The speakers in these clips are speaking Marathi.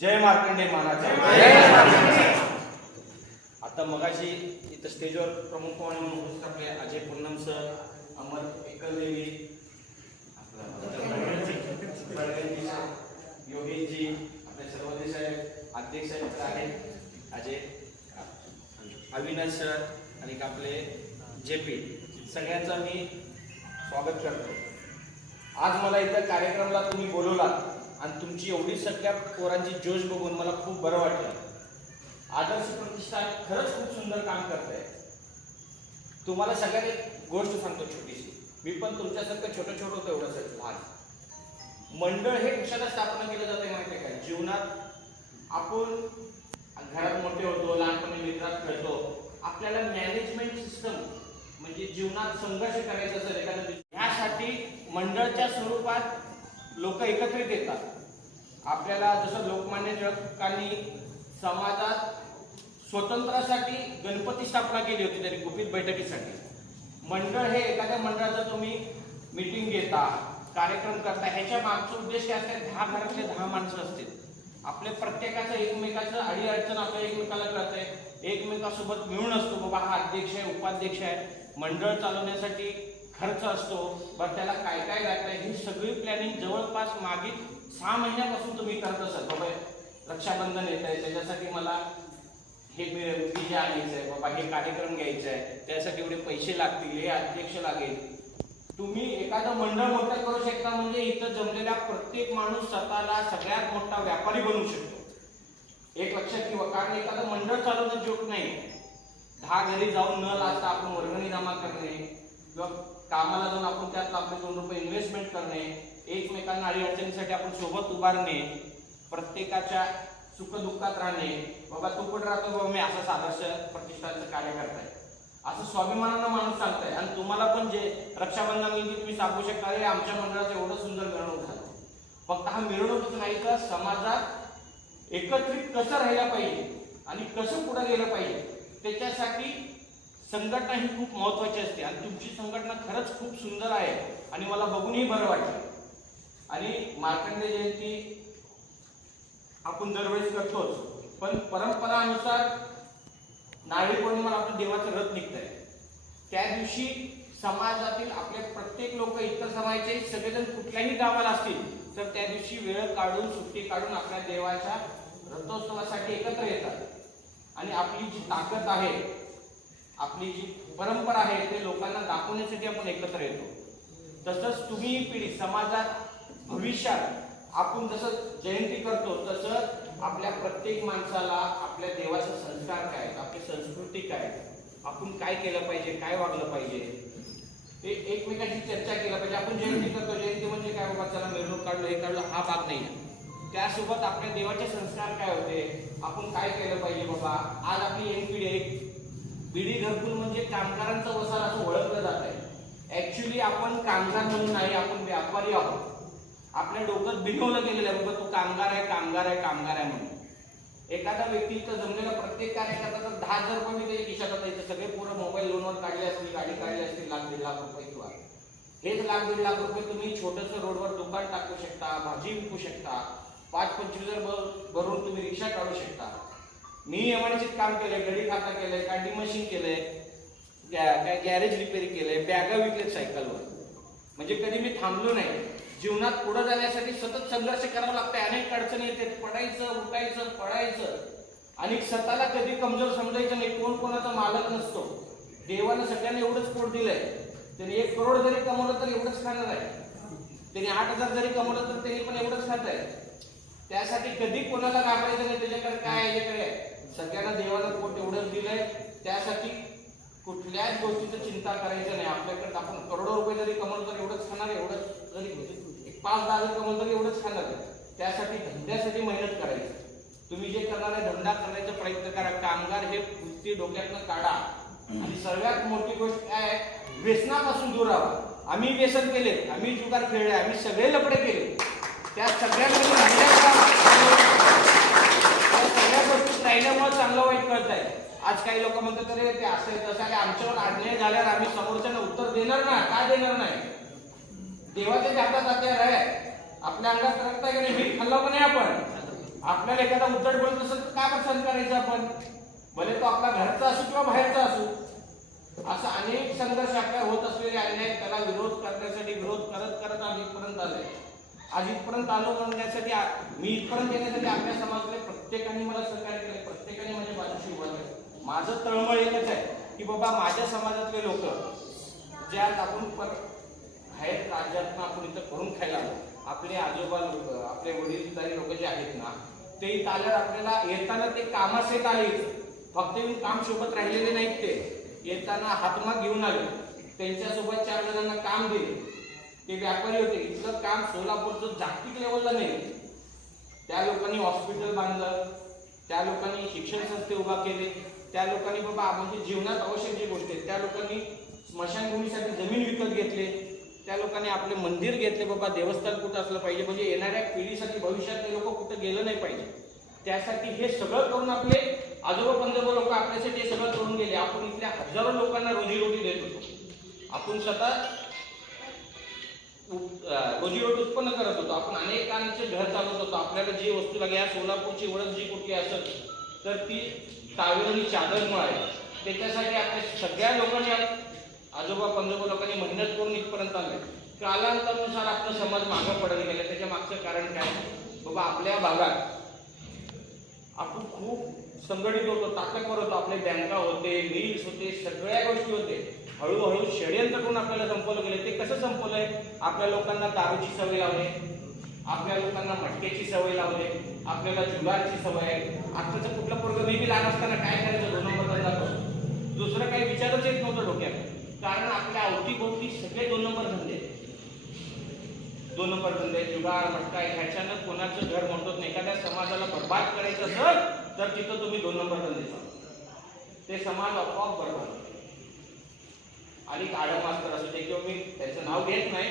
जय मार्कंडे मानाचा आता मगाशी इथं स्टेजवर प्रमुख पाहुणे म्हणून उपस्थित आपले अजय पूनम सर अमर एकलदेवी योगेशजी आपले सर्वदे साहेब अध्यक्ष आहेत अजय अविनाश सर आणि आपले जे पी सगळ्यांचं मी स्वागत करतो. आज मला इथं कार्यक्रमाला तुम्ही बोलवलात. आणि तुमची एवढी सगळ्या पोरांची जोश बघून मला खूप बरं वाटलं. आदर्श प्रतिष्ठान खरंच खूप सुंदर काम करत आहे तुम्हाला सगळ्यांना एक गोष्ट सांगतो छोटीशी. मी पण तुमच्यासारखं छोटं छोटं होतं एवढंच लहान. मंडळ हे कशाला स्थापना केलं जाते माहिती आहे का? जीवनात आपण घरात मोठे होतो लहानपणी मित्रात खेळतो. आपल्याला मॅनेजमेंट सिस्टम म्हणजे जीवनात संघर्ष करायचा असेल एखाद्या यासाठी ह्यासाठी मंडळच्या स्वरूपात लोक एकत्रित येतात. आपल्याला जसं लोकमान्य टिळकांनी समाजात स्वतंत्रासाठी गणपती स्थापना केली होती त्यांनी गुपित बैठकीसाठी. मंडळ हे एखाद्या मंडळाचं तुम्ही मीटिंग घेता कार्यक्रम करता ह्याच्या मागचा उद्देश काय असते दहा घरातले दहा माणसं असतील. आपल्या प्रत्येकाचं एकमेकाचं अडी अडचण आपल्या एकमेकाला कळते. एकमेकासोबत मिळून असतो बाबा हा अध्यक्ष आहे उपाध्यक्ष आहे. मंडळ चालवण्यासाठी खर्च असतो. बरं त्याला काय काय लागतंय? ही सगळी प्लॅनिंग जवळपास मागील सहा महिन्यापासून तुम्ही करत असाल बाबा. रक्षाबंधन येत आहे त्याच्यासाठी मला हे बीज आणायचं आहे बाबा हे कार्यक्रम घ्यायचं आहे त्यासाठी एवढे पैसे लागतील हे अध्यक्ष लागेल. तुम्ही एखादं मंडळ मोठं करू शकता म्हणजे इथं जमलेला प्रत्येक माणूस स्वतःला सगळ्यात मोठा व्यापारी बनवू शकतो. एक लक्षात ठेवा कारण एखादं मंडळ चालवणं जोक नाही. दहा घरी जाऊन न लाजता आपण वर्गणी जमा करणे किंवा कामाला जाऊन आपण त्यात आपले दोन रुपये इन्व्हेस्टमेंट करणे एकमेकांना अडीअडचणीसाठी आपण सोबत उभारणे प्रत्येकाच्या सुखदुःखात राहणे बाबा तू कुठे राहतो बाबा मी असं आदर्श प्रतिष्ठानचं कार्य करताय. असं स्वाभिमानानं माणूस सांगताय आणि तुम्हाला पण जे रक्षाबंधन तुम्ही सांगू शकता रे आमच्या मंडळाचं एवढं सुंदर मिरवणूक झालं. फक्त हा मिरवणूकच नाही तर समाजात एकत्रित कसं राहिलं पाहिजे आणि कसं पुढे गेलं पाहिजे त्याच्यासाठी संघटना ही खूप महत्वाची असते. आणि तुमची संघटना खरंच खूप सुंदर आहे आणि मला बघूनही बरं वाटलं. आणि मार्कंडे जयंती आपण दरवेळेस करतोच. पण परंपरानुसार नारळी पौर्णिमा आपलं देवाचं रथ निघत आहे त्या दिवशी समाजातील आपले प्रत्येक लोक इतर समाजाचे सगळेजण कुठल्याही गावाला असतील तर त्या दिवशी वेळ काढून सुट्टी काढून आपल्या देवाच्या रथोत्सवासाठी एकत्र येतात. आणि आपली जी ताकद आहे आपली जी परंपरा आहे ते लोकांना दाखवण्यासाठी आपण एकत्र येतो. तसंच तुम्ही पिढी समाजात भविष्यात आपण जसं जयंती करतो तसं आपल्या प्रत्येक माणसाला आपल्या देवाचे संस्कार काय आहेत, आपली संस्कृती काय आपण काय केलं पाहिजे काय वागलं पाहिजे ते एकमेकांशी चर्चा केलं पाहिजे. आपण जयंती करतो जयंती म्हणजे काय बाबा चला मिरवणूक काढलो हे काढलं हा भाग नाही. आहे. त्यासोबत आपल्या देवाचे संस्कार काय होते आपण काय केलं पाहिजे बाबा? आज आपली एक पिढी एक पिढी घरकुल म्हणजे कामगारांचं वसार असं ओळखलं जात आहे ऍक्च्युली आपण कामगार म्हणून नाही आपण व्यापारी आहोत. आपल्या डोक्यात बिनवलं गेलेलं आहे. बघा तू कामगार आहे कामगार आहे कामगार आहे म्हणून. एखादा व्यक्ती इथं जमलेला प्रत्येक कार्यकर्ता तर दहा हजार रुपये मी त्याच्या खिशात. आता सगळे पोरं मोबाईल लोनवर काढले असतील गाडी काढली असतील लाख दीड लाख रुपये किंवा. हेच लाख दीड लाख रुपये तुम्ही छोटंसं रोडवर दुकान टाकू शकता भाजी विकू शकता. पाच पंचवीस हजार भरून तुम्ही रिक्षा काढू शकता. मी एमआयडीसीत काम केलंय गडी खाता केलंय कांडी मशीन केलंय गॅ- काय गॅरेज रिपेअर केलंय बॅगा विकलेत सायकलवर. म्हणजे कधी मी थांबलो नाही. जीवनात पुढे जाण्यासाठी सतत संघर्ष करावा लागतंय. अनेक अडचणी येते पडायचं उठायचं पडायचं आणि स्वतःला कधी कमजोर समजायचं नाही. कोण कोणाचा मालक नसतो. देवानं सगळ्यांना एवढंच पोट दिलंय. त्याने एक करोड जरी कमवलं तर एवढंच खाणार आहे. त्याने आठ हजार जरी कमवलं तर त्यांनी पण एवढंच खात आहे. त्यासाठी कधी कोणाला घाबरायचं नाही. त्याच्याकडे काय याच्याकडे आहे. सगळ्यांना देवानं पोट एवढंच दिलंय. त्यासाठी कुठल्याच गोष्टीचं चिंता करायचं नाही. आपल्याकडे आपण करोडो रुपये जरी कमवलं तर एवढंच खाणार एवढंच जरी एक पाच दहा जरी कमवलं तर एवढंच खाणार त्यासाठी धंद्यासाठी मेहनत करायची. तुम्ही जे करणार आहे धंदा करण्याचा प्रयत्न करा. कामगार हे कुस्ती डोक्यातनं काढा. आणि सर्वात मोठी गोष्ट काय आहे? व्यसनापासून दूर राहा. आम्ही व्यसन केले आम्ही जुगार खेळले आम्ही सगळे लपडे केले. त्या सगळ्यांमध्ये सगळ्या गोष्टी राहिल्यामुळे चांगलं वाईट कळत आहे आज काही लोक म्हणतात अरे ते असेल तसं आहे. आमच्यावर अन्याय झाल्यावर आम्ही समोरच्याला उत्तर देणार ना? काय देणार नाही? देवाच्या हातात हत्यार आहे आपल्या अंगात रक्त आहे नाही? मीठ खाल्लं पण नाही आपण? आपल्याला एखादा उद्धट बोलत असेल तर काय पसंत करायचं आपण? भले तो आपला घरचा असू किंवा बाहेरचा असू. असं अनेक संघर्ष आपल्या होत असलेले अन्याय त्याला विरोध करण्यासाठी विरोध करत करत आज इथपर्यंत आले आज इथपर्यंत आलो म्हणण्यासाठी मी इथपर्यंत येण्यासाठी आपल्या समाजातल्या प्रत्येकाने मला सहकार्य केले. प्रत्येकाने माझ्या बाजूशी उभा केलं. माझं तळमळ एकच आहे की बाबा माझ्या समाजातले लोक जे आज आपण बाहेर राज्यातनं आपण इथं करून खायला आलो. आपले आजोबा लोक आपले वडीलधारी लोक जे आहेत ना ते इथं आल्यावर आपल्याला येताना ते कामास येत आले फक्त येऊन काम सोबत राहिलेले नाहीत ते. येताना हातमाग घेऊन आले. त्यांच्यासोबत चार जणांना काम दिले. ते व्यापारी होते. इथलं काम सोलापूरचं जागतिक लेवलला नाही. त्या लोकांनी हॉस्पिटल बांधलं. त्या लोकांनी शिक्षण संस्थे उभा केले. त्या लोकांनी बाबा म्हणजे जीवनात आवश्यक जी गोष्ट आहेत त्या लोकांनी स्मशानभूमीसाठी जमीन विकत घेतले. त्या लोकांनी आपले मंदिर घेतले बाबा देवस्थान कुठं असलं पाहिजे म्हणजे येणाऱ्या पिढीसाठी भविष्यात ते लोक कुठं गेलं नाही पाहिजे. त्यासाठी हे सगळं करून आपले आजोबा पंजोबा लोक आपल्यासाठी हे सगळं करून गेले. आपण इथल्या हजारो लोकांना रोजीरोटी देत होतो. आपण स्वतः रोजीरोटी उत्पन्न करत होतो. आपण अनेकांचे घर चालवत होतो. आपल्याला जी वस्तू लागेल या सोलापूरची ओळख जी कुठली असेल तर ती टावेल आणि चादर आहे. त्याच्यासाठी आपल्या सगळ्या लोकांनी आजोबा पंजोबा लोकांनी मेहनत करून इथपर्यंत आले कालांतरानुसार आपला समाज मागं पडत गेला. त्याच्या मागचं कारण काय? बाबा आपल्या भागात आपण खूप संघटित होतो ताकदवर होतो. आपले बँका होते मिल्स होते सगळ्या गोष्टी होते हळूहळू षडयंत्र करून आपल्याला संपवलं गेलं. ते कसं संपवलंय? आपल्या लोकांना दारूची सवय लावणे. आपल्या लोकांना मटक्याची सवय लावणे. आपल्याला जुगारची सवय. आहे आत्ताचं कुठलं पोरग मी बी लहान असताना काय करायचं दोन नंबर जातो दुसरं काही विचारच येत नव्हतं डोक्यात. कारण आपल्या अवतीभोवती सगळे दोन नंबर धंदे. दोन नंबर धंदे जुगार मटका ह्याच्यानं कोणाचं घर म्हणतो नाही. एखाद्या समाजाला बर्बाद करायचं असेल तर तिथं तुम्ही दोन नंबर धंदे ते समाज आपोआप बर्बाद आणि आडम मास्तर असू दे किंवा मी त्याचं नाव घेत नाही.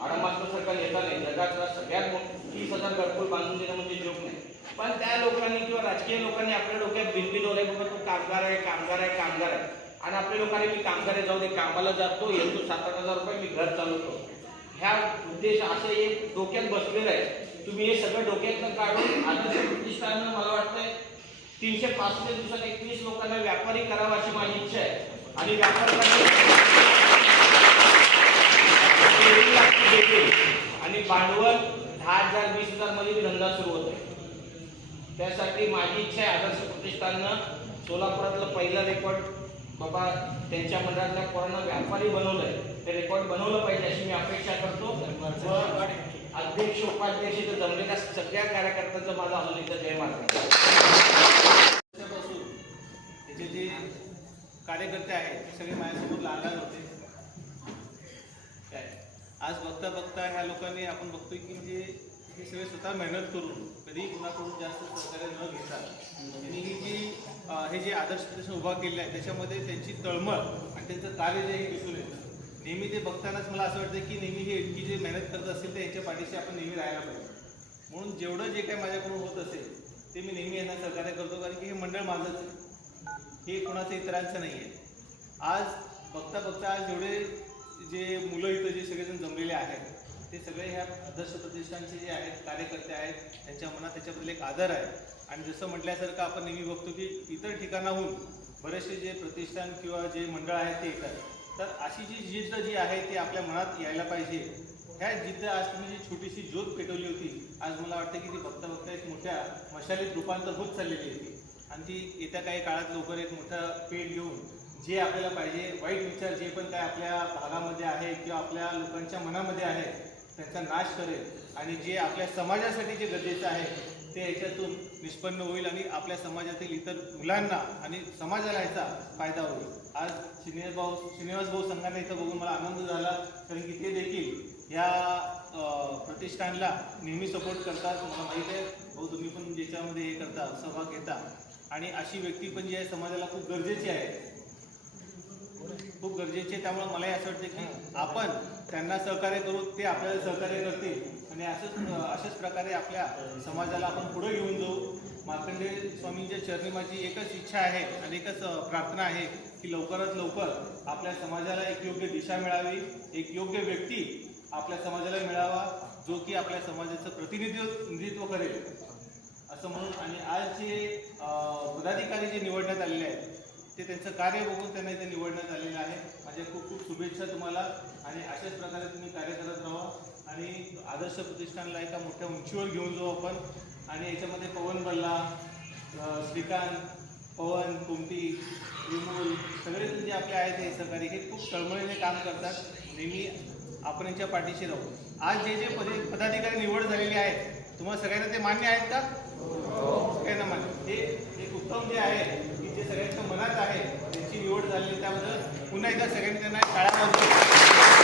आडम मास्तर सरकार नेता नाही. जगातला सगळ्यात तीस हजार घरकुल बांधून देणं म्हणजे जोक नाही. पण त्या लोकांनी किंवा राजकीय लोकांनी आपल्या डोक्यात बिनबी डोळे बाबा कामगार आहे कामगार आहे कामगार आहे. आणि आपल्या लोकांनी मी कामगार आहे जाऊ दे कामाला जातो येतो सात आठ हजार रुपये मी घर चालवतो. ह्या उद्देश असे एक डोक्यात बसलेलं आहे. तुम्ही हे सगळं डोक्यातनं काढून आदर्श प्रतिष्ठानं मला वाटतंय तीनशे पासष्ट दिवसात एकवीस लोकांना व्यापारी करावा अशी माझी इच्छा आहे. आणि व्यापार आणि भांडवल दहा हजार वीस हजारमध्ये धंदा सुरू होत आहे त्यासाठी माझी इच्छा आहे आदर्श प्रतिष्ठाननं सोलापुरातलं पहिलं रेकॉर्ड बाबा त्यांच्या मंडळातल्या पोरांना व्यापारी बनवलंय. ते रेकॉर्ड बनवलं पाहिजे अशी मी अपेक्षा करतो. अध्यक्ष उपाध्यक्ष तर जमलेल्या सगळ्या कार्यकर्त्यांचं माझा अजून इथं जय महाराज त्याचे जे कार्यकर्ते आहेत ते सगळे माझ्यासमोर लहान लहान होते. काय? आज बघता बघता ह्या लोकांनी आपण बघतोय की म्हणजे हे सगळे स्वतः मेहनत करून कधी कुणाकडून जास्त सहकार्य न घेता त्यांनी ही जी हे जे आदर्श प्रदर्शन उभा केलेलं आहे त्याच्यामध्ये त्यांची तळमळ आणि त्यांचं कार्य जे हे दिसून येतं. नेहमी ते बघतानाच मला असं वाटतं की नेहमी हे इतकी जे मेहनत करत असेल तर यांच्या पाठीशी आपण नेहमी राहायला पाहिजे. म्हणून जेवढं जे काही माझ्याकडून होत असेल ते मी नेहमी यांना सहकार्य करतो कारण की हे मंडळ माझंच आहे. हे कोणाचं इतरांचं नाही आहे. आज बघता बघता आज जेवढे जे मुलं इथं जे सगळेजण जमलेले आहेत ते सगळे ह्या आदर्श प्रतिष्ठानचे जे आहेत कार्यकर्ते आहेत त्यांच्या मनात त्याच्याबद्दल एक आदर आहे. आणि जसं म्हटल्यासारखं आपण नेहमी बघतो की इतर ठिकाणाहून बरेचसे जे प्रतिष्ठान किंवा जे मंडळ आहेत ते येतात. तर अशी जी जिद्द जी आहे ती आपल्या मनात यायला पाहिजे. ह्या जिद्द आज तुम्ही जी छोटीशी ज्योत पेटवली होती आज मला वाटतं की ती बघता बघता एक मोठ्या मशालीत रूपांतर होत चाललेली आहे आणि ती येत्या काही काळात लवकर एक मोठा पेट घेऊन जे आपल्याला पाहिजे वाईट विचार जे पण काय आपल्या भागामध्ये आहे किंवा आपल्या लोकांच्या मनामध्ये आहे त्यांचा नाश करेल आणि जे आपल्या समाजासाठी जे गरजेचं आहे ते याच्यातून निष्पन्न होईल आणि आपल्या समाजातील इतर मुलांना आणि समाजाला याचा फायदा होईल. आज श्रीनिवास भाऊ श्रीनिवास भाऊ संघाने इथं बघून मला आनंद झाला कारण की ते देखील या प्रतिष्ठानला नेहमी सपोर्ट करतात. मला माहीत आहे भाऊ तुम्ही पण ज्याच्यामध्ये हे करता सहभाग घेता. आणि अशी व्यक्ती पण जी आहे समाजाला खूप गरजेची आहे. खूप गरजेचे त्यामुळे मलाही असं वाटतं की आपण त्यांना सहकार्य करू ते आपल्याला सहकार्य करतील. आणि असंच अशाच प्रकारे आपल्या समाजाला आपण पुढे घेऊन जाऊ. मार्कंडे स्वामींच्या चरणी माझी एकच इच्छा आहे आणि एकच प्रार्थना आहे की लवकरात लवकर आपल्या समाजाला एक योग्य दिशा मिळावी एक योग्य व्यक्ती आपल्या समाजाला मिळावा जो की आपल्या समाजाचं प्रतिनिधित्व निधित्व करेल. असं म्हणून आणि आज जे पदाधिकारी जे निवडण्यात आलेले आहेत ते त्यांचं कार्य बघून त्यांना इथे निवडण्यात आलेलं आहे. माझ्या खूप खूप शुभेच्छा तुम्हाला. आणि अशाच प्रकारे तुम्ही कार्य करत राहा. आणि आदर्श प्रतिष्ठानला एका मोठ्या उंचीवर घेऊन जाऊ आपण. आणि याच्यामध्ये पवन बल्ला श्रीकांत पवन कुमटी विमूल सगळे जे आपले आहेत हे सहकारी हे खूप तळमळीने काम करतात. नेहमी आपण यांच्या पाठीशी राहू. आज जे जे पदे पदाधिकारी निवड झालेले आहेत तुम्हाला सगळ्यांना ते मान्य आहेत का? हो. सगळ्यांना मान्य. हे एक उत्तम जे आहे सगळ्यांच्या मनात आहे. त्यांची निवड झालेली आहे, त्याबद्दल पुन्हा एकदा सगळ्यांनी त्यांना टाळ्या